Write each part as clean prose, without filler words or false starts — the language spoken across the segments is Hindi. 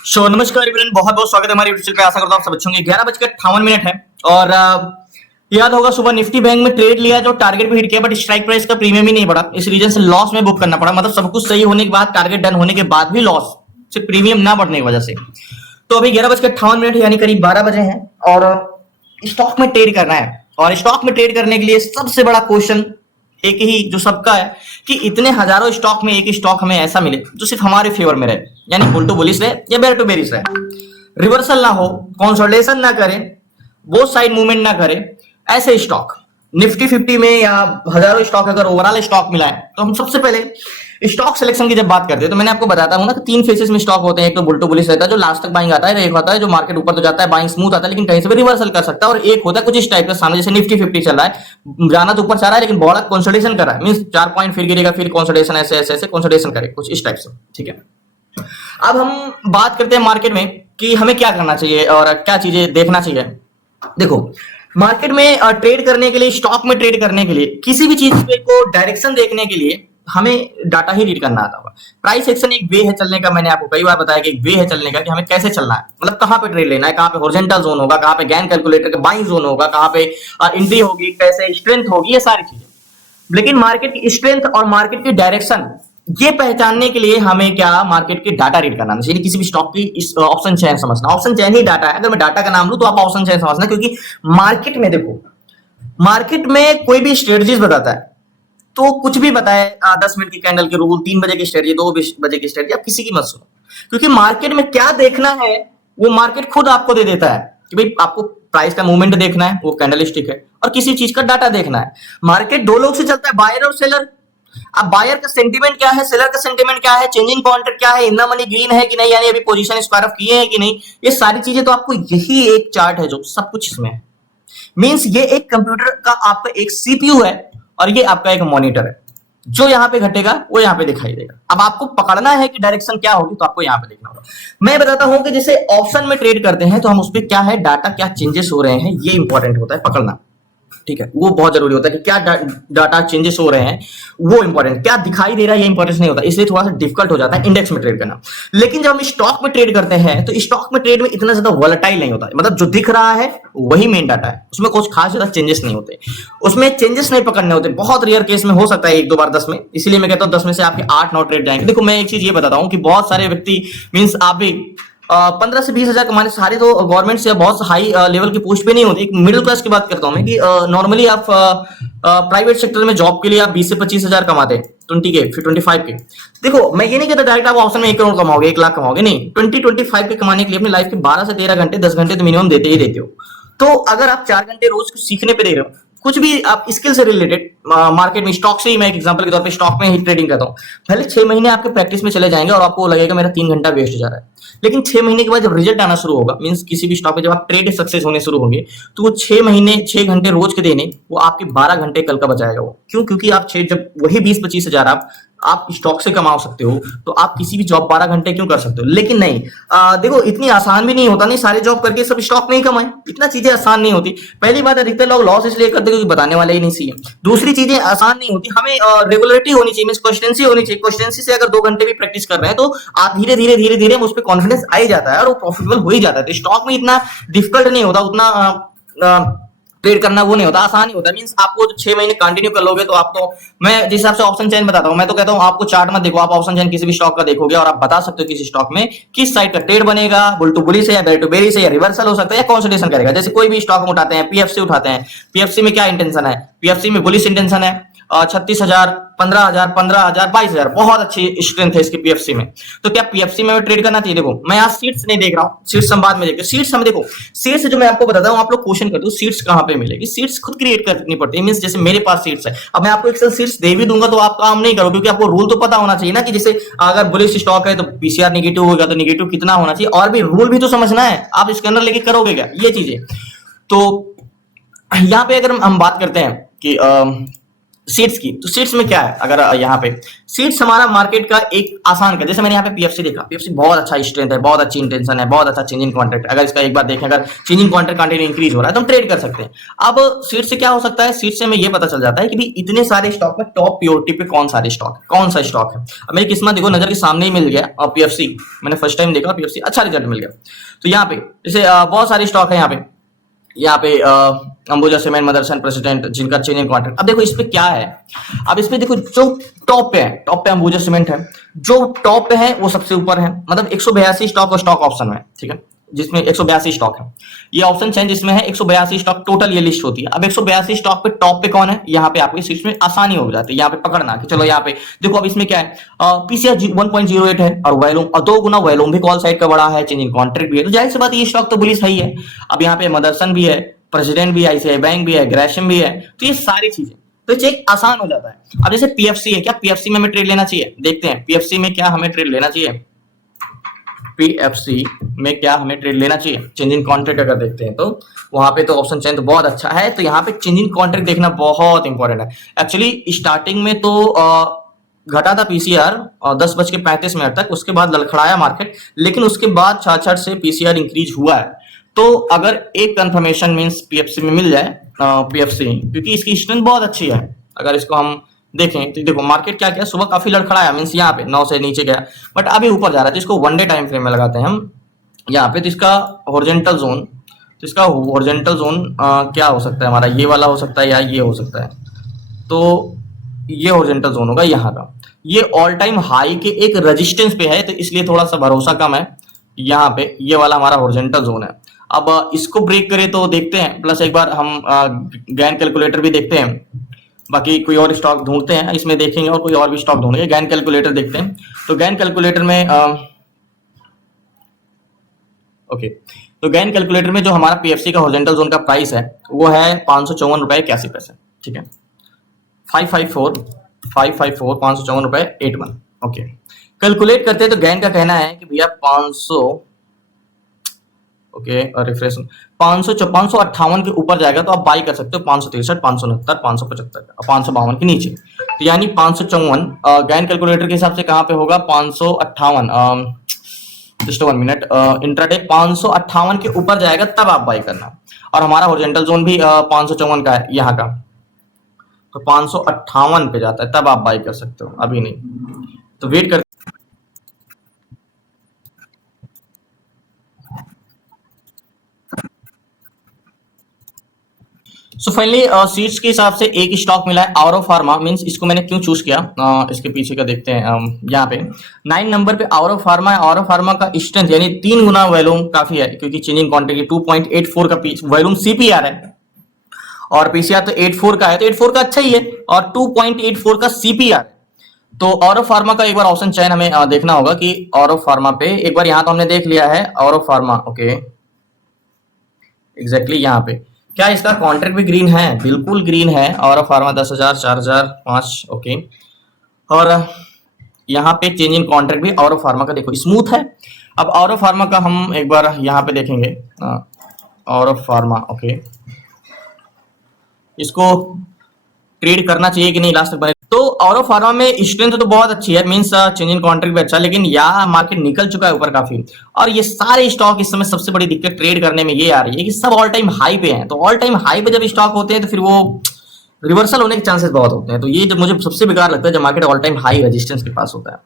नमस्कार एवरीवन, बहुत बहुत स्वागत है हमारी यूट्यूब पे। आशा करता हूँ आप सब अच्छे होंगे। 11:58 है और याद होगा सुबह निफ्टी बैंक में ट्रेड लिया जो टारगेट पे हिट किया, बट स्ट्राइक प्राइस का प्रीमियम ही नहीं बढ़ा। इस रीजन से लॉस में बुक करना पड़ा। मतलब सब कुछ सही होने के बाद, टारगेट डन होने के बाद भी लॉस, सिर्फ प्रीमियम ना बढ़ने की वजह से। तो अभी 11:58 यानी करीब 12 बजे हैं और स्टॉक में ट्रेड करना है। और स्टॉक में ट्रेड करने के लिए सबसे बड़ा क्वेश्चन एक ही जो सबका है कि इतने हजारों स्टॉक में एक ही स्टॉक हमें ऐसा मिले जो सिर्फ हमारे फेवर में रहे, यानी बुल टू बुलिश रहे या बेयर टू बेरिश रहे, रिवर्सल ना हो, कंसोलिडेशन ना करे, बोथ साइड मूवमेंट ना करे। ऐसे स्टॉक निफ्टी 50 में या हजारों स्टॉक अगर ओवरऑल स्टॉक मिला है तो हम सबसे पहले स्टॉक सिलेक्शन की जब बात करते हैं तो मैंने आपको बताता हूं ना कि 3 फेसेस में स्टॉक होते हैं। एक तो बुल टू बुलिश रहता है जो लास्ट तक बाइंग आता है, एक होता है जो मार्केट ऊपर तो जाता है, बाइंग स्मूथ आता है लेकिन कहीं से भी रिवर्सल कर सकता है, और एक होता है कुछ इस टाइप का सामने, जैसे निफ्टी 50 चल रहा है, जाना तो ऊपर चाह रहा है लेकिन बड़ा कंसोलिडेशन कर रहा है, मींस 4 पॉइंट फिर गिरेगा, फिर कंसोलिडेशन, ऐसे ऐसे ऐसे कंसोलिडेशन करे कुछ इस टाइप से। ठीक है, अब हम बात करते हैं मार्केट में कि हमें क्या करना चाहिए और क्या चीजें देखना चाहिए। देखो, मार्केट में ट्रेड करने के लिए, स्टॉक में ट्रेड करने के लिए, किसी भी चीज पे को डायरेक्शन देखने के लिए हमें डाटा ही रीड करना आता होगा। प्राइस एक्शन एक वे है चलने का, मैंने आपको कई बार बताया कि एक वे है चलने का कि हमें कैसे चलना है, मतलब कहां पे ट्रेड लेना है, कहां पे हॉरिजॉन्टल जोन होगा, कहां पे गैन कैलकुलेटर का बाइंग जोन होगा, कहां पे एंट्री होगी, कैसे स्ट्रेंथ होगी, ये सारी चीजें। लेकिन मार्केट की स्ट्रेंथ और मार्केट की डायरेक्शन ये पहचानने के लिए हमें क्या, मार्केट के डाटा रीड करना चाहिए। किसी भी स्टॉक की ऑप्शन चेन समझना, ऑप्शन चेन ही डाटा है। अगर मैं डाटा का नाम लूं तो आप ऑप्शन चेन समझना, क्योंकि मार्केट में देखो, मार्केट में कोई भी स्ट्रेटजीज बताता है तो कुछ भी बताए, 10 मिनट की कैंडल के रूल, 3 बजे की स्ट्रेटजी, 2 बजे की स्ट्रेटजी, आप किसी की मत सुनो, क्योंकि मार्केट में क्या देखना है वो मार्केट खुद आपको दे देता है कि भाई आपको प्राइस का मूवमेंट देखना है, वो कैंडल स्टिक है, और किसी चीज का डाटा देखना है। मार्केट दो लोग से चलता है, बायर और सेलर। अब बायर का सेंटीमेंट क्या है, सेलर का सेंटीमेंट क्या है, चेंजिंग कॉन्ट्रैक्ट क्या है, इन द मनी ग्रीन है कि नहीं, यानी अभी पोजीशन स्क्वायर ऑफ किए हैं कि नहीं, ये सारी चीजें तो आपको, यही एक चार्ट है जो सब कुछ इसमें है। मींस ये एक कंप्यूटर का आपका एक सीपीयू है और ये आपका एक मॉनिटर है। जो यहां पे घटेगा वो यहां पे दिखाई देगा। अब आपको पकड़ना है कि डायरेक्शन क्या होगी, तो आपको यहां पे देखना होगा। मैं बताता हूं कि जैसे ऑप्शन में ट्रेड करते हैं तो हम उस पर क्या है, डाटा क्या चेंजेस हो रहे हैं, ये इंपॉर्टेंट होता है पकड़ना। ठीक है, वो बहुत जरूरी होता है कि क्या डाटा चेंजेस हो रहे हैं, वो इंपॉर्टेंट, क्या दिखाई दे रहा है ये इंपॉर्टेंस नहीं होता, इसलिए थोड़ा सा डिफिकल्ट हो जाता है इंडेक्स में ट्रेड करना। लेकिन जब हम स्टॉक में ट्रेड करते हैं तो स्टॉक में ट्रेड में इतना ज्यादा वॉलेटाइल नहीं होता है, मतलब जो दिख रहा है वही मेन डाटा है, उसमें कुछ खास ज्यादा चेंजेस नहीं होते, उसमें चेंजेस नहीं पकड़ने होते। बहुत रेयर केस में हो सकता है 1-2 बार 10 में, इसलिए मैं कहता हूं 10 में से आपके 8-9 ट्रेड जाएंगे। देखो, मैं एक चीज ये बताता हूं कि बहुत सारे व्यक्ति, मींस आप भी 15 से 20 हजार कमाने, सारे तो गवर्नमेंट से बहुत हाई लेवल की पोस्ट पे नहीं होती। एक मिडिल क्लास की बात करता हूं मैं कि नॉर्मली आप प्राइवेट सेक्टर में जॉब के लिए आप 20 से 25 हजार कमाते हैं, 20 के, फिर 25 के। देखो, मैं ये नहीं कहता डायरेक्ट आप ऑप्शन में 1 करोड़ कमाओगे, 1 लाख कमाओगे, नहीं। 20-25 के कमाने के लिए अपनी लाइफ के 12 से 13 घंटे, 10 घंटे तो मिनिमम देते ही देते हो। तो अगर आप 4 घंटे रोज सीखने पे दे रहे हो, कुछ भी आप स्किल से रिलेटेड, मार्केट में स्टॉक से ही मैं एक एग्जांपल के तौर पे स्टॉक में ही ट्रेडिंग करता हूँ, पहले 6 महीने आपके प्रैक्टिस में चले जाएंगे और आपको लगेगा मेरा 3 घंटा वेस्ट जा रहा है। लेकिन 6 महीने के बाद जब रिजल्ट आना शुरू होगा, मींस किसी भी स्टॉक में जब आप ट्रेड सक्सेस होने शुरू होंगे, तो वो 6 महीने 6 घंटे रोज के देने, वो आपके 12 घंटे कल का बचाएगा। वो क्यों? क्योंकि आप 6, जब वही 20-25 हजार आप स्टॉक से कमा सकते हो, तो आप किसी भी जॉब 12 घंटे क्यों कर सकते हो। लेकिन नहीं, देखो, इतनी आसान भी नहीं होता, नहीं सारे जॉब करके सब स्टॉक में ही कमाए, इतना चीजें आसान नहीं होती। पहली बात, अधिकतर लोग लॉस इसलिए करते क्योंकि बताने वाले ही नहीं चाहिए। दूसरी चीजें आसान नहीं होती, हमें रेगुलरिटी होनी चाहिए, कंसिस्टेंसी होनी चाहिए। कंसिस्टेंसी से अगर 2 घंटे भी प्रैक्टिस कर रहे हैं तो आप धीरे धीरे धीरे धीरे उस पर कॉन्फिडेंस आ ही जाता है और वो प्रॉफिटेबल हो ही जाता है। तो स्टॉक में इतना डिफिकल्ट नहीं होता, उतना ट्रेड करना वो नहीं होता, आसान ही होता है। मींस आपको 6 महीने कंटिन्यू कर लोगे तो आप तो, मैं जिस हिसाब से ऑप्शन चेन बताता हूं, मैं तो कहता हूं आपको चार्ट मत देखो, आप ऑप्शन चेन किसी भी स्टॉक का देखोगे और आप बता सकते हो किसी स्टॉक में किस साइड का ट्रेड बनेगा, बुल टू बुलिश है या बेयर टू बेरिश है, या रिवर्सल हो सकता है या कंसोलिडेशन करेगा। जैसे कोई भी स्टॉक हम उठाते हैं, पीएफसी उठाते हैं, पीएफसी में क्या इंटेंशन है, पीएफसी में बुलिश इंटेंशन है, 36,000, 15,000, 15,000, 22,000, बहुत अच्छी स्ट्रेंथ है इसकी पीएफसी में। तो क्या पीएफसी में ट्रेड करना चाहिए? देखो, मैं आज सीट्स नहीं देख रहा हूँ, सीट्स हम बाद में देखते हैं। सीट्स हम देखो, सीट्स जो मैं आपको बताता हूँ, आप लोग क्वेश्चन करते हो सीट्स कहाँ पे मिलेगी, सीट्स खुद क्रिएट करनी पड़ती है। मींस जैसे मेरे पास सीट्स है, अब मैं आपको एक्सेल सीट्स दे भी दूंगा तो आप काम नहीं करो, क्योंकि आपको रूल तो पता होना चाहिए ना, कि जैसे अगर बुलिश स्टॉक है तो पीसीआर नेगेटिव होगा तो नेगेटिव कितना होना चाहिए, और भी रूल भी तो समझना है। आप इसके अंदर लेके करोगे क्या ये चीजें? तो यहाँ पे अगर हम बात करते हैं कि सीट्स की, तो सीट्स में क्या है, अगर यहाँ पे सीट्स हमारा मार्केट का एक आसान का, जैसे मैंने यहाँ पे पीएफसी देखा, पीएफसी बहुत अच्छा स्ट्रेंथ है, बहुत अच्छी इंटेंशन है, बहुत अच्छा चेंजिंग कॉन्ट्रैक्ट, अगर इसका एक बार देखें, अगर चेंजिंग कॉन्ट्रैक्ट कंटिन्यू इंक्रीज हो रहा है तो हम ट्रेड कर सकते हैं। अब सीट से क्या हो सकता है, सीट से हमें ये पता चल जाता है कि भाई इतने सारे स्टॉक में टॉप प्योरिटी पे कौन सारे स्टॉक है, कौन सा स्टॉक है। अब मेरी किस्मत देखो नजर के सामने ही मिल गया, और पीएफसी मैंने फर्स्ट टाइम देखा, पीएफसी अच्छा रिजल्ट मिल गया। तो यहाँ पे जैसे बहुत सारे स्टॉक है यहाँ पे अंबुजा सीमेंट, मदरसन, प्रेसिडेंट, जिनका चेंज इन कॉन्ट्रैक्ट। अब देखो इस पे क्या है, अब इस पे देखो जो टॉप पे है, टॉप पे अंबुजा सीमेंट है, जो टॉप पे है वो सबसे ऊपर है, मतलब 182 स्टॉक और स्टॉक ऑप्शन में, ठीक है, जिसमें 182 स्टॉक है। ये ऑप्शन चेंज जिसमें है 182 स्टॉक टोटल ये लिस्ट होती है। अब 182 स्टॉक पे टॉप पे कौन है, यहाँ पे आपको इस लिस्ट में आसानी हो जाती है यहाँ पे पकड़ना कि चलो यहाँ पे देखो। अब इसमें क्या है, पीसीआर 1.08 है, और वैल्यूम और 2 गुना वैल्यूम भी कॉल साइड का बड़ा है, चेंज इन कॉन्ट्रैक्ट भी है, तो जाहिर सी बात ये स्टॉक तो बुलिश है ही है। अब यहाँ पे मदरसन भी है, प्रेसिडेंट भी है, आईसीआई बैंक भी है, ग्रेशियम भी है, तो ये सारी चीजें तो चेक आसान हो जाता है। अब जैसे पीएफसी है, क्या पीएफसी में हमें ट्रेड लेना चाहिए, देखते हैं पीएफसी में क्या हमें ट्रेड लेना चाहिए, पीएफसी में क्या हमें ट्रेड लेना चाहिए। चेंज इन कॉन्ट्रैक्ट अगर देखते हैं तो वहां पे तो ऑप्शन चेंज बहुत अच्छा है, तो यहाँ पे चेंज इन कॉन्ट्रैक्ट देखना बहुत इंपॉर्टेंट है। एक्चुअली स्टार्टिंग में तो घटा था पीसीआर 10:35 तक, उसके बाद लड़खड़ाया मार्केट, लेकिन उसके बाद 66 से पीसीआर इंक्रीज हुआ है। तो अगर एक कंफर्मेशन मींस पीएफसी में मिल जाए, पीएफसी क्योंकि इसकी स्ट्रेंथ बहुत अच्छी है, अगर इसको हम देखें तो देखो मार्केट क्या किया, सुबह काफी लड़खड़ाया, मींस यहाँ पे 9 से नीचे गया, बट अभी ऊपर जा रहा है। तो इसको वन डे टाइम फ्रेम में लगाते हैं हम यहाँ पे, तो इसका हॉरिजॉन्टल जोन, तो इसका हॉरिजॉन्टल जोन क्या हो सकता है हमारा, ये वाला हो सकता है या ये हो सकता है, तो ये हॉरिजॉन्टल जोन होगा यहाँ का। ये ऑल टाइम हाई के एक रेजिस्टेंस पे है, तो इसलिए थोड़ा सा भरोसा कम है। यहाँ पे ये वाला हमारा हॉरिजॉन्टल जोन है। अब इसको ब्रेक करें तो देखते हैं, प्लस एक बार हम गैन कैलकुलेटर भी देखते हैं, बाकी कोई और स्टॉक ढूंढते हैं इसमें देखेंगे, और कोई और भी स्टॉक ढूंढेंगे। गैन कैलकुलेटर देखते हैं, तो गैन कैलकुलेटर में ओके, तो गैन कैलकुलेटर में जो हमारा पीएफसी का हॉरिजॉन्टल जोन का प्राइस है वो है 554.81, ठीक है, 554 554 ओके। कैलकुलेट करते हैं तो गैन का कहना है कि भैया 500 ओके रिफ्रेश 558 के ऊपर जाएगा तो आप बाई कर सकते हो 563, 569, 575 और 552 के नीचे, तो यानी 554 गैन कैलकुलेटर के हिसाब से कहाँ पे होगा 558, जस्ट 1 मिनट, इंट्राडे 558 के ऊपर जाएगा तब आप बाई करना, और हमारा हॉरिजॉन्टल जोन भी 554 का है यहाँ का, तो 558 पे जाता है तब आप बाई कर सकते हो, अभी नहीं, तो वेट कर। सो फाइनली सीट्स के हिसाब से एक स्टॉक मिला है ऑरो फार्मा, मींस इसको मैंने क्यों चूज किया, इसके पीछे का देखते हैं। यहाँ पे 9 नंबर पे ऑरो फार्मा है। ऑरो फार्मा का स्ट्रेंथ यानी 3 गुना वॉल्यूम काफी है, क्योंकि चेंजिंग क्वांटिटी 2.84 का वॉल्यूम सीपीआर है, और पीसीआर तो 84 का है, तो 84 का अच्छा ही है, और 2.84 का सीपीआर। तो ऑरो फार्मा का एक बार ऑप्शन चयन हमें देखना होगा कि ऑरो फार्मा पे एक बार, यहाँ तो हमने देख लिया है ऑरो फार्मा, ओके एग्जैक्टली यहाँ पे क्या इसका कॉन्ट्रैक्ट भी ग्रीन है, बिल्कुल ग्रीन है। और फार्मा 10,000, 4,000, 5, ओके, और यहाँ पे चेंज इन कॉन्ट्रैक्ट भी और फार्मा का देखो स्मूथ है। अब और फार्मा का हम एक बार यहाँ पे देखेंगे, और फार्मा ओके, इसको ट्रेड करना चाहिए कि नहीं लास्ट तक बने। तो और फार्मा में स्ट्रेंथ तो बहुत अच्छी है, मींस चेंज इन कॉन्ट्रैक्ट भी अच्छा, लेकिन यहाँ मार्केट निकल चुका है ऊपर काफी, और ये सारे स्टॉक इस समय सबसे बड़ी दिक्कत ट्रेड करने में ये आ रही है कि सब ऑल टाइम हाई पे हैं। तो ऑल टाइम हाई पे जब स्टॉक होते हैं तो फिर वो रिवर्सल होने के चांसेस बहुत होते हैं। तो ये जब मुझे सबसे बेकार लगता है जब market all time high resistance के पास होता है।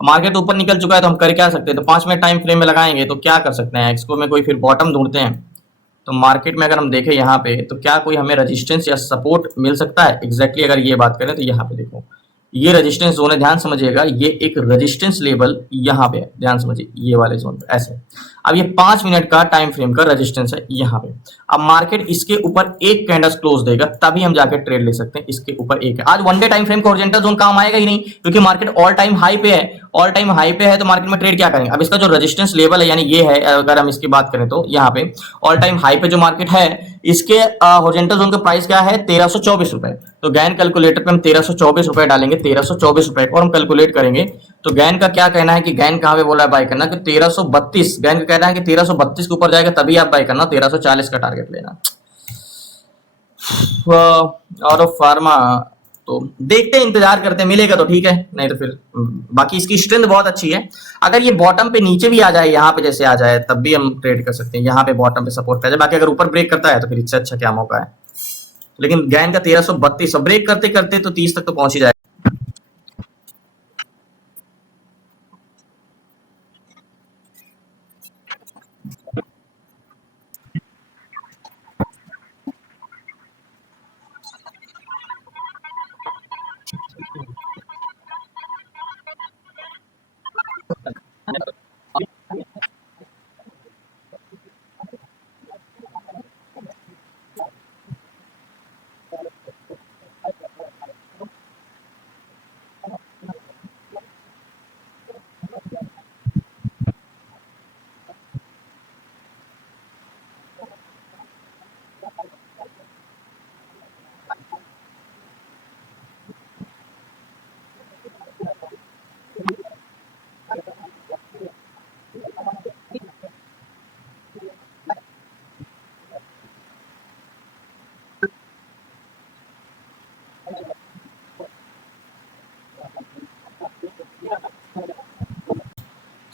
मार्केट ऊपर निकल चुका है तो हम कर क्या सकते हैं, तो 5 मिनट टाइम फ्रेम में लगाएंगे तो क्या कर सकते हैं, इसको में कोई फिर बॉटम ढूंढते हैं। तो मार्केट में अगर हम देखें यहाँ पे तो क्या कोई हमें रेजिस्टेंस या सपोर्ट मिल सकता है एग्जैक्टली अगर ये बात करें तो यहाँ पे देखो ये रेजिस्टेंस जोन है, ध्यान समझिएगा, ये एक रेजिस्टेंस लेवल यहाँ पे है, ध्यान समझिए ये वाले जोन पे ऐसे। अब ये 5 मिनट का टाइम फ्रेम का रेजिस्टेंस है यहाँ पे। अब मार्केट इसके ऊपर एक कैंडल क्लोज देगा तभी हम जाके ट्रेड ले सकते हैं, इसके ऊपर एक है। आज वन डे टाइम फ्रेम का हॉरिजॉन्टल जोन काम आएगा ही नहीं, क्योंकि मार्केट ऑल टाइम हाई पे है, ऑल टाइम हाई पे है तो मार्केट में ट्रेड क्या करेंगे। अब इसका जो रेजिस्टेंस लेवल है यानी ये है, अगर हम इसकी बात करें तो यहाँ पे ऑल टाइम हाई पे जो मार्केट है इसके हॉरिजॉन्टल जोन का प्राइस क्या है 1324 रुपए। तो गैन कैलकुलेटर पे हम 1324 रुपए डालेंगे, 1324 रुपए और हम कैलकुलेट करेंगे। तो गैन का क्या कहना है कि गैन कहाँ पे बोला है बाय करना, कि 1332, गैन का कहना है कि 1332 के ऊपर जाएगा तभी आप बाय करना, 1340 का टारगेट लेना। और फार्मा तो देखते हैं, इंतजार करते हैं, मिलेगा तो ठीक है, नहीं तो फिर बाकी इसकी स्ट्रेंथ बहुत अच्छी है। अगर ये बॉटम पे नीचे भी आ जाए, यहाँ पे जैसे आ जाए, तब भी हम ट्रेड कर सकते हैं। यहाँ पे बॉटम पे सपोर्ट कर जाए, बाकी अगर ऊपर ब्रेक करता है तो फिर इससे अच्छा क्या मौका है। लेकिन गैन का 1332 ब्रेक करते करते तो 30 तक तो पहुंच ही जाए।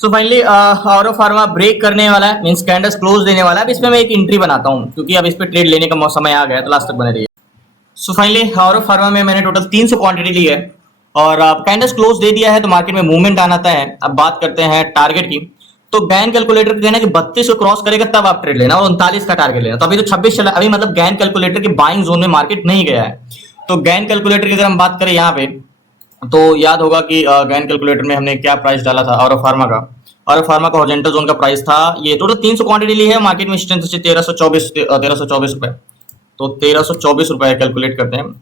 So finally Auro Pharma break करने वाला है, मींस कैंडल्स क्लोज देने वाला है। अब इसमें मैं एक एंट्री बनाता हूं, क्योंकि अब इस पे ट्रेड लेने का समय आ गया, तो लास्ट तक बने रहिए। सो फाइनली ऑरो फार्मा में मैंने टोटल 300 क्वांटिटी ली है और कैंडल्स क्लोज दे दिया है, तो मार्केट में मूवमेंट आना है। अब बात करते हैं टारगेट की। तो गैन कैलकुलेटर का कहना है कि 32 को क्रॉस करेगा तब आप ट्रेड लेना, और 39 का टारगेट लेना। तो अभी तो 26 चला, अभी मतलब गैन कैलकुलेटर के बाइंग जोन में मार्केट नहीं गया है। तो गैन कैलकुलेटर की अगर हम बात करें यहाँ पे, तो याद होगा कि गैन कैलकुलेटर में हमने क्या प्राइस डाला था ऑरो फार्मा का। ऑरो फार्मा का हॉरिजॉन्टल जोन का प्राइस था, ये टोटल 300 क्वांटिटी ली है, मार्केट में स्ट्रेंथ से 1324 रुपए। तो 1324 रुपए कैलकुलेट करते हैं।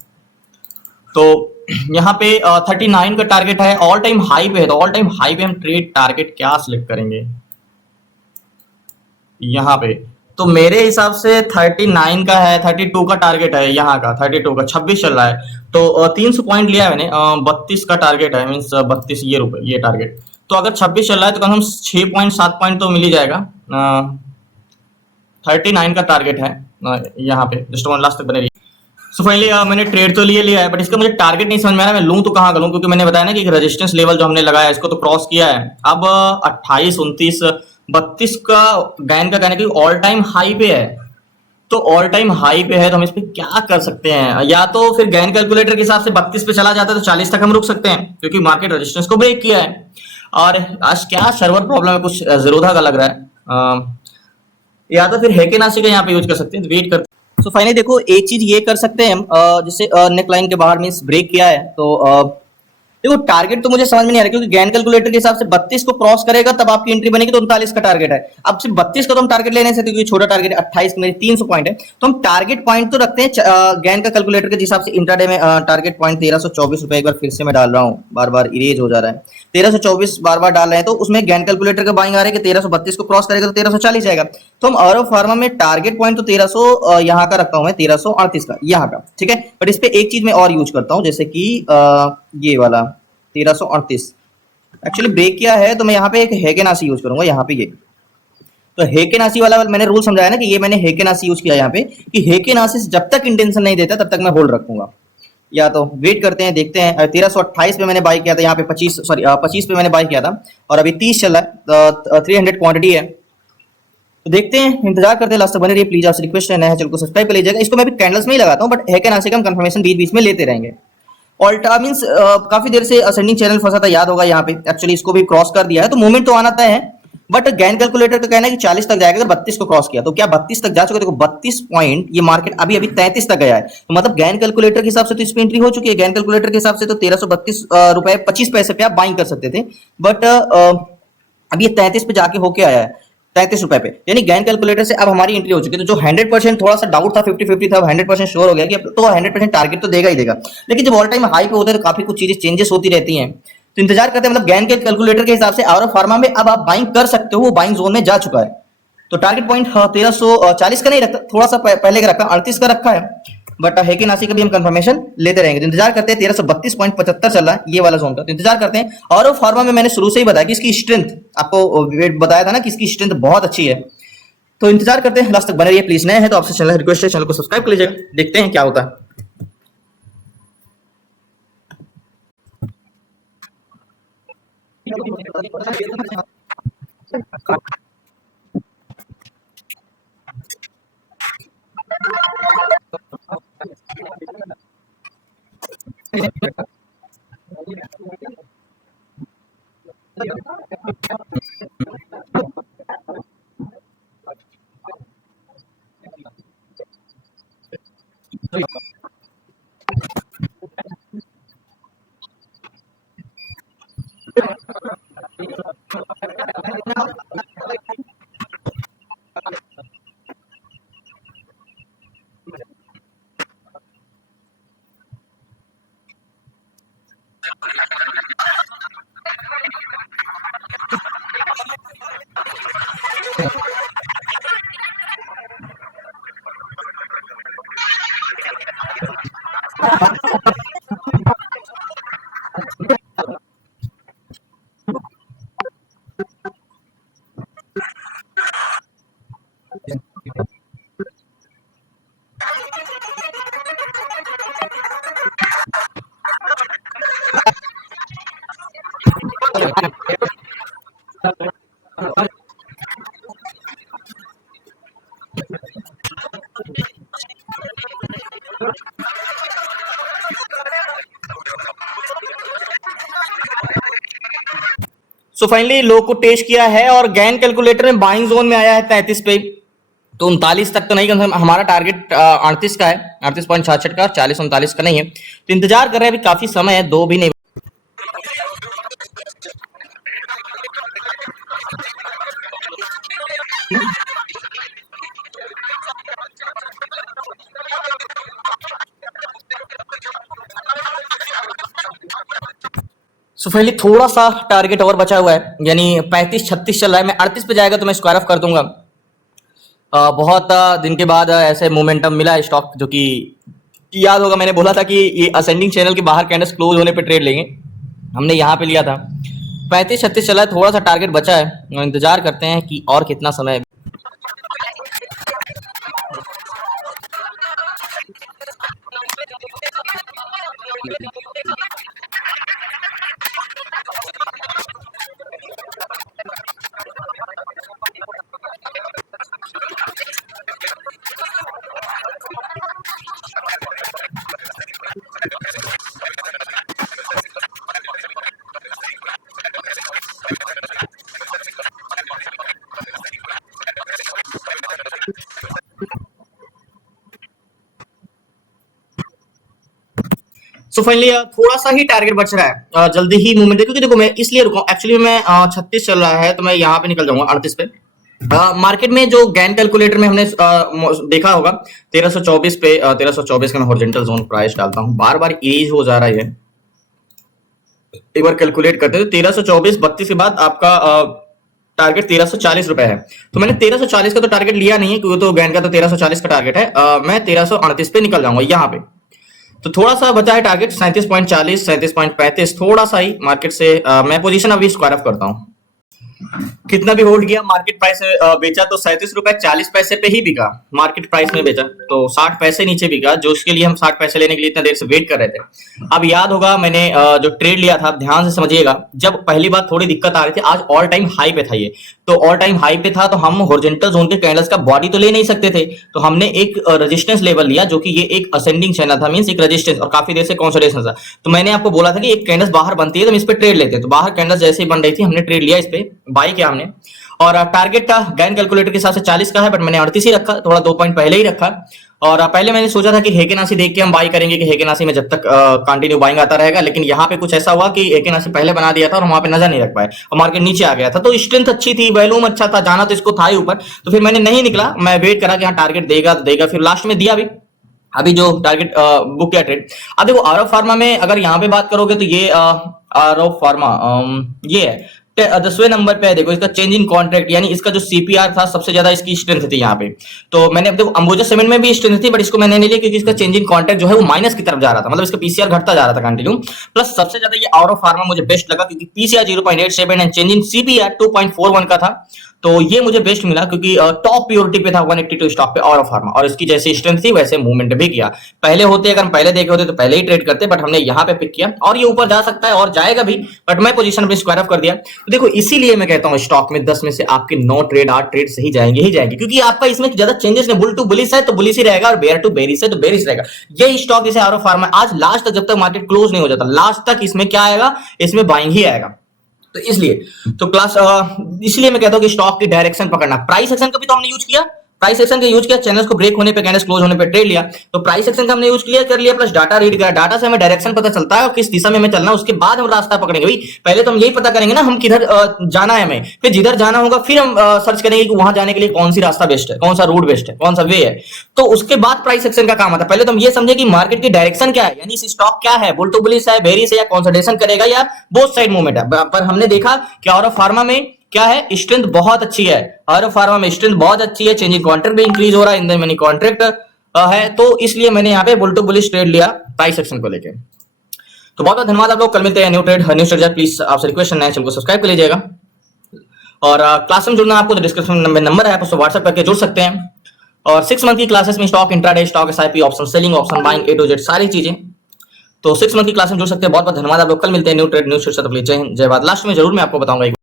तो यहाँ पे 39 का टारगेट है, ऑल टाइम हाई पे है। तो ऑल टाइम हाई पे हम ट्रेड टारगेट क्या सिलेक्ट करेंगे यहाँ पे? तो मेरे हिसाब से 39 का है, 32 का टारगेट है यहाँ का, 32 का 26 चल रहा है। तो 300 पॉइंट लिया है मैंने, 32 का टारगेट है, मीन्स 32 ये रुपए ये टारगेट। तो अगर 26 चल रहा है तो कम से कम 6.7 पॉइंट तो मिल ही जाएगा। 39 का टारगेट है यहाँ पे, जस्ट वन लास्ट तक बने रही। सो फाइनली मैंने ट्रेड तो लिए लिया है, बट इसका मुझे टारगेट नहीं समझ में आ रहा है, मैं लूं तो कहाँ का लूं, क्योंकि मैंने बताया ना कि रेजिस्टेंस लेवल जो हमने लगाया इसको तो क्रॉस किया है। अब 28, 29, 32 का गैन का कहना है कि ऑल टाइम हाई पे है। तो ऑल टाइम हाई पे है, तो हम इस पे क्या कर सकते हैं? या तो फिर गैन कैलकुलेटर के हिसाब से 32 पे चला जाता है तो 40 तक हम रुक सकते हैं, क्योंकि मार्केट रेजिस्टेंस को ब्रेक किया है। और आज क्या सर्वर प्रॉब्लम है, कुछ जीरोधा का लग रहा है। या तो फिर हेकेनासी का यहाँ पे यूज कर सकते हैं, तो वेट करते हैं। सो फाइनली देखो, एक चीज ये कर सकते हैं हम, जैसे नेक लाइन के बाहर मींस ब्रेक किया है, तो देखो टारगेट तो मुझे समझ में नहीं आ रहा, क्योंकि गैन कैलकुलेटर के हिसाब से 32 को क्रॉस करेगा तब आपकी एंट्री बनेगी, तो 39 का टारगेट है। अब सिर्फ 32 का तो हम टारगेट लेने से, क्योंकि छोटा टारगेट है 28 मेरे 300 पॉइंट है, तो हम टारगेट पॉइंट तो रखते हैं गैन का कैलकुलेटर के हिसाब से। इंट्राडे में टारगेट पॉइंट 1324 रुपए, एक बार फिर से मैं डाल रहा हूँ, बार बार इरेज हो जा रहा है। 1324 बार बार डाल रहे हैं, तो उसमें गैन कैलकुलेटर का बाइंग आ रहा है कि 1332 को क्रॉस करेगा तो 1340 जाएगा। तो हम ऑरो फार्मा में टारगेट पॉइंट तो 1300 यहाँ का रखता हूँ मैं, 1338 का यहाँ का, ठीक है। बट इस पे एक चीज मैं और यूज करता हूँ, जैसे कि ये वाला 1338 एक्चुअली ब्रेक किया है, तो मैं यहाँ पे एक हेकेनासी यूज करूंगा यहाँ पे। ये तो हेकेनासी वाला मैंने रूल समझाया ना, कि ये मैंने हेकेनासी यूज किया यहाँ पे, कि हेकेनासी जब तक इंटेंशन नहीं देता तब तक मैं होल्ड रखूंगा। या तो वेट करते हैं, देखते हैं। 1328 पे मैंने बाई किया था, यहाँ पे 25 पे मैंने बाई किया था, और अभी 30 चल रहा है, 300 क्वांटिटी है। तो देखते हैं, इंतजार करते हैं, लास्ट तक बने रहिए प्लीज। आपसे रिक्वेस्ट है, नया चैनल को सब्सक्राइब कर लीजिएगा। इसको मैं भी कैंडल्स में ही लगाता हूँ, बट हेकेनासी का हम कंफर्मेशन बीच बीच में लेते रहेंगे। ऑल्टा मींस काफी देर से असेंडिंग चैनल फंसा था, याद होगा यहाँ पे। एक्चुअली इसको भी क्रॉस कर दिया है, तो मूवमेंट तो आना तय है, बट गैन कैलकुलेटर का कहना है कि 40 तक जाएगा अगर 32 को क्रॉस किया। तो क्या 32 तक जा चुका है? देखो 32 पॉइंट, ये मार्केट अभी अभी 33 तक गया है, तो मतलब गैन कैलकुलेटर के हिसाब से तो इस पे एंट्री हो चुकी है। गैन कैलकुलेटर के हिसाब से तो 1332 रुपए 25 पैसे पे आप बाइंग कर सकते थे, बट अब ये 33 पे जाके होके आया है, 33 रुपए पे, यानी गैन कैलकुलेटर से अब हमारी एंट्री हो चुकी है। तो जो 100% थोड़ा सा डाउट था, 50-50 था, 100% श्योर हो गया कि अब तो 100% टारगेट तो देगा ही देगा। लेकिन जब ऑल टाइम हाई पे होता है तो काफी कुछ चीजें चेंजेस होती रहती हैं, तो इंतजार करते हैं। मतलब गैन के कैलकुलेटर के हिसाब से ऑरो फार्मा में अब आप बाइंग कर सकते हो, वो बाइंग जोन में जा चुका है। तो टारगेट पॉइंट 1340 का नहीं रखता, थोड़ा सा पहले का रखा, 38 का रखा है, बट हेकेनासी का भी हम कंफर्मेशन लेते रहेंगे। तो इंतजार करते हैं, 1332.75 चल रहा है ये वाला जोन का, तो इंतजार करते हैं। और फार्मा में मैंने शुरू से ही बताया कि इसकी स्ट्रेंथ, आपको बताया था ना कि इसकी स्ट्रेंथ बहुत अच्छी है। तो इंतजार करते हैं, लास्ट तक बने रहिए प्लीज। नए हैं तो आपसे चैनल रिक्वेस्ट है, चैनल को सब्सक्राइब कर लीजिएगा। देखते हैं क्या होता है। सो फाइनली लो को टेस्ट किया है और गैन कैलकुलेटर में बाइंग जोन में आया है 33 पे, तो 39 तक तो नहीं, हमारा टारगेट 38 का है, 38.66 का, 40-39 का नहीं है, तो इंतजार कर रहे हैं, अभी काफी समय है, दो भी नहीं। सो फाइनली थोड़ा सा टारगेट और बचा हुआ है, यानी 35-36 चल रहा है, मैं 38 पे जाएगा तो मैं स्क्वायर ऑफ कर दूंगा। बहुत दिन के बाद ऐसे मोमेंटम मिला है स्टॉक, जो कि याद होगा मैंने बोला था कि ये असेंडिंग चैनल के बाहर कैंडल्स क्लोज होने पे ट्रेड लेंगे, हमने यहाँ पे लिया था। 35-36 चला है, थोड़ा सा टारगेट बचा है, इंतजार करते हैं कि और कितना समय। सो फाइनली थोड़ा सा ही टारगेट बच रहा है, जल्दी ही मूवमेंट है, क्योंकि देखो मैं इसलिए रुका हूं, एक्चुअली मैं 36 चल रहा है तो मैं यहाँ पे निकल जाऊंगा 38 पे। मार्केट में जो गैन कैलकुलेटर में हमने देखा होगा 1324 पे, 1324 का मैं हॉरिजॉन्टल जोन प्राइस डालता हूँ, बार बार इरेज हो जा रहा है, एक बार कैलकुलेट करते हैं, 1324 32 के बाद आपका टारगेट 1340 रुपए है, तो मैंने 1340 का तो टारगेट लिया नहीं है, क्योंकि तो गैन का तो 1340 का टारगेट है, मैं 1338 पे निकल जाऊंगा यहाँ पे। तो थोड़ा सा बचा है टारगेट 37.40, 37.35, थोड़ा सा ही मार्केट से मैं पोजीशन अभी स्क्वायर ऑफ करता हूँ। कितना भी होल्ड किया, मार्केट प्राइस बेचा तो 37 रुपए 40 पैसे पे ही बिका, मार्केट प्राइस में बेचा तो 60 पैसे नीचे बिका, जो उसके लिए हम 60 पैसे लेने के लिए इतना देर से वेट कर रहे थे। अब याद होगा मैंने जो ट्रेड लिया था, ध्यान से समझिएगा, जब पहली बार थोड़ी दिक्कत आ रही थी, आज ऑल टाइम हाई पे था ये, तो ऑल टाइम हाई पे था, तो हम हॉरिजॉन्टल जोन के कैंडल्स का बॉडी तो ले नहीं सकते थे, तो हमने एक रेजिस्टेंस लेवल लिया, जो कि ये एक असेंडिंग चैनल था, मींस एक रेजिस्टेंस, और काफी देर से कंसोलिडेशन था। तो मैंने आपको बोला था कि एक कैंडल्स बाहर बनती है तो हम इस पे ट्रेड लेते हैं, तो बाहर कैंडल्स जैसे ही बन रही थी हमने ट्रेड लिया, इस पे बाई किया हमने, और टारगेट का गैन कैलकुलेटर के हिसाब से 40 का है, बट मैंने 38 ही रखा, थोड़ा 2 पॉइंट पहले ही रखा। और पहले मैंने सोचा था कि हेकेनासी देख के हम बाई करेंगे, कि हेकेनासी में जब तक कंटिन्यू बाइंग आता रहेगा, लेकिन यहाँ पे कुछ ऐसा हुआ कि हेकेनासी पहले बना दिया था और वहां पे नजर नहीं रख पाए और मार्केट नीचे आ गया था, तो स्ट्रेंथ अच्छी थी, वैल्यूम अच्छा था, जाना तो इसको था ही ऊपर, तो फिर मैंने नहीं निकला, मैं वेट करा कि हाँ टारगेट देगा तो देगा, फिर लास्ट में दिया भी, अभी जो टारगेट बुक किया ट्रेड। अब देखो आरओ फार्मा में अगर यहाँ पे बात करोगे तो ये आरओ फार्मा ये है 10वें नंबर पे है, देखो इसका चेंज इन कॉन्ट्रैक्ट, यानी इसका जो सीपीआर था सबसे ज्यादा इसकी स्ट्रेंथ थी यहाँ पे, तो मैंने देखो अंबुजा सीमेंट में भी स्ट्रेंथ थी, बट इसको मैंने नहीं लिया क्योंकि इसका चेंज इन कॉन्ट्रैक्ट जो है वो माइनस की तरफ जा रहा था, मतलब इसका पीसीआर घटता जा रहा था कंटिन्यू, प्लस सबसे ज्यादा ये आरओ फार्मा मुझे बेस्ट लगा क्योंकि PCR 0.87 and change in CPR 2.41 का था, तो ये मुझे बेस्ट मिला क्योंकि टॉप प्योरिटी पे था 182 स्टॉक पे और फार्मा, और इसकी जैसी स्ट्रेंथ थी वैसे मूवमेंट भी किया। पहले होते अगर हम पहले देखे होते तो पहले ही ट्रेड करते, बट हमने यहाँ पे पिक किया और ये ऊपर जा सकता है और जाएगा भी, बट मैं पोजीशन अपनी स्क्वायर ऑफ कर दिया। तो देखो इसीलिए मैं कहता हूँ स्टॉक में 10 में से आपके 9 ट्रेड 8 ट्रेड सही जाएंगे ही जाएंगे, क्योंकि आपका इसमें ज्यादा चेंजेस नहीं, बुल टू बुलिश है तो बुलिश ही रहेगा और बेयर टू बेरिश है तो बेरिश रहेगा। ये स्टॉक जैसे आरो फार्मा आज लास्ट तक जब तक मार्केट क्लोज नहीं हो जाता लास्ट तक इसमें क्या आएगा, इसमें बाइंग ही आएगा। तो इसलिए तो इसलिए मैं कहता हूं कि स्टॉक की डायरेक्शन पकड़ना। प्राइस एक्शन का भी तो हमने यूज किया, प्राइस एक्शन का यूज किया, चैनल्स को ब्रेक होने पे कैंडल्स क्लोज होने पे ट्रेड लिया, तो प्राइस एक्शन का हमने यूज किया कर लिया, प्लस डाटा रीड करा, डाटा से हमें डायरेक्शन पता चलता है और किस दिशा में हमें चलना है, उसके बाद हम रास्ता पकड़ेंगे। भाई पहले तो हम यही पता करेंगे ना हम किधर जाना है हमें, फिर जिधर जाना होगा फिर हम सर्च करेंगे कि वहां जाने के लिए कौन सी रास्ता बेस्ट है, कौन सा रूट बेस्ट है, कौन सा वे है, तो उसके बाद प्राइस एक्शन का काम आता है। पहले तो हम ये समझे कि मार्केट की डायरेक्शन क्या है, यानी इस स्टॉक क्या है, बुल टू बुलिश है, बेरिश है, या कंसोलिडेशन करेगा या बोथ साइड मूवमेंट है। पर हमने देखा कि और फार्मा में क्या है, स्ट्रेंथ बहुत अच्छी है, और फार्मा में स्ट्रेंथ बहुत अच्छी है, चेंजिंग कॉन्ट्रैक्ट भी इंक्रीज हो रहा है, इन द मनी कॉन्ट्रैक्ट है, तो इसलिए मैंने यहाँ पे बुल टू बुलिश ट्रेड लिया प्राइस एक्शन को लेके। तो बहुत बहुत धन्यवाद आप लोग, कल मिलते हैं new trade new strategy. Please आपसे रिक्वेस्ट है चैनल को सब्सक्राइब कर लीजिएगा, और क्लास में जुड़ना आपको तो डिस्क्रिप्शन में नंबर है, आप उसको व्हाट्सएप करके जुड़ सकते हैं। और 6 मंथ की क्लासेस में stock intraday, stock SIP, option selling, option buying, A to Z सारी चीजें, तो 6 मंथ की क्लास में जुड़ सकते हैं। बहुत बहुत धन्यवाद आप लोग, कल मिलते हैं न्यू ट्रेड न्यू स्ट्रेटजी। जय हिंद जय भारत। लास्ट में जरूर मैं आपको बताऊंगा